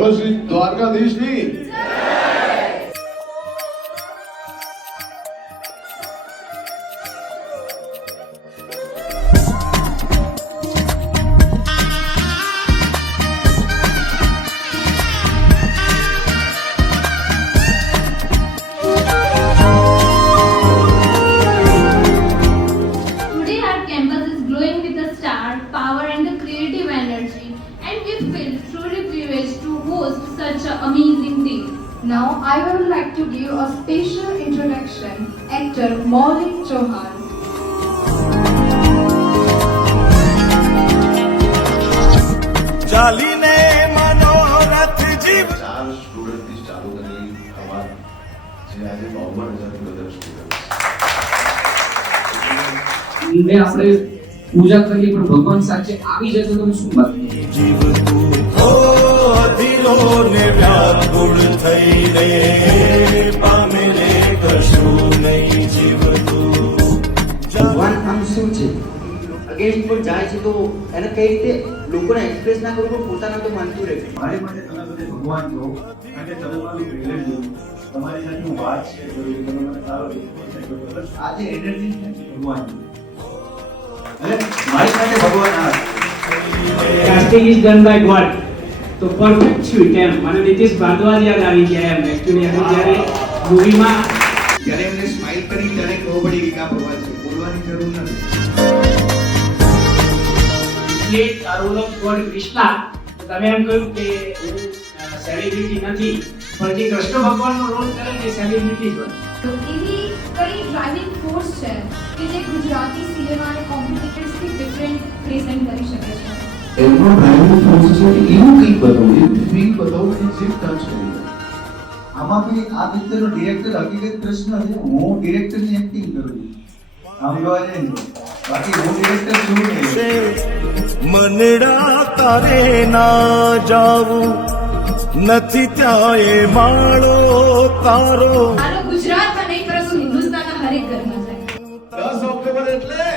બોલો Shri દ્વારકાધીશની Today our campus is glowing with the star, power and the creative energy and we feel truly privileged to host such an amazing day. Now I would like to give a special introduction, actor Maulik Chauhan. ચાલીને મનોરથ જીવ ચાર સ્ટુડન્ટથી ચાલુ કરી અમાર જે આજે બાવન હજારથી વધારે સ્ટુડન્ટ આપણે પૂજા કરીએ પણ ભગવાન સાચે આવી જશે તો શું વાત જીવતું અગેન્સ્ટ પર જાય છે તો એને કઈ રીતે લોકોને એક્સપ્રેસ ના કરવું પણ પોતાના તો માનતું રહે. મારી માટે તમે બધે ભગવાન છો કારણ કે તમે મારું પ્રેરણા છો. તમારી સાથે હું વાત શેર કરું તમે મને સારો રિસ્પોન્સ આ જે એનર્જી છે ભગવાન. અને મારી સાથે ભગવાન આ casting is done by god તો પરફેક્ટ છું એમ. મને નીતિશ ભારદ્વાજ યાદ આવી ગયા એમ. એક્ચ્યુઅલી એમ જ્યારે મૂવીમાં જ્યારે એમને સ્માઇલ કરી ત્યારે ખબર પડી કે આ ભગવાન છે. બોલવાની જરૂર નથી. આ રોલ ઓફ ગોડ કૃષ્ણા તમે એમ કહ્યું કે હું સેલિબ્રિટી નથી પણ જે કૃષ્ણ ભગવાનનો રોલ કરે તે સેલિબ્રિટી જ તો એવી કઈ ડ્રાઇવિંગ ફોર્સ છે કે જે ગુજરાતી સિનેમાને કોમ્પિટિટર્સથી ડિફરન્ટ પ્રેઝન્ટ કરી શકે છે? એનો ડ્રાઇવિંગ ફોર્સ છે કે એવું કંઈક બતાવો એવું ફીલ બતાવો કે જે ટચ કરી આમાં બી આ પિક્ચરનો ડિરેક્ટર હકીકત કૃષ્ણ છે. હું ડિરેક્ટરની એક્ટિંગ કરું છું. આમ જોવા જઈએ બાકી હું ડિરેક્ટર છું નહીં. मनडा તારે ના જાવું નથી ત્યાં માળો તારો ગુજરાત હિન્દુસ્તાન દસ ઓક્ટોબર એટલે